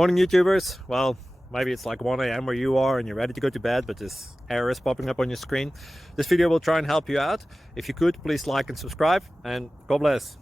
Morning, YouTubers. Well, maybe it's like 1 a.m. where you are and you're ready to go to bed, but this error is popping up on your screen. This video will try and help you out. If you could, please like and subscribe, and God bless.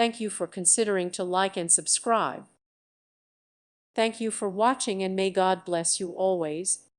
Thank you for considering to like and subscribe. Thank you for watching, and may God bless you always.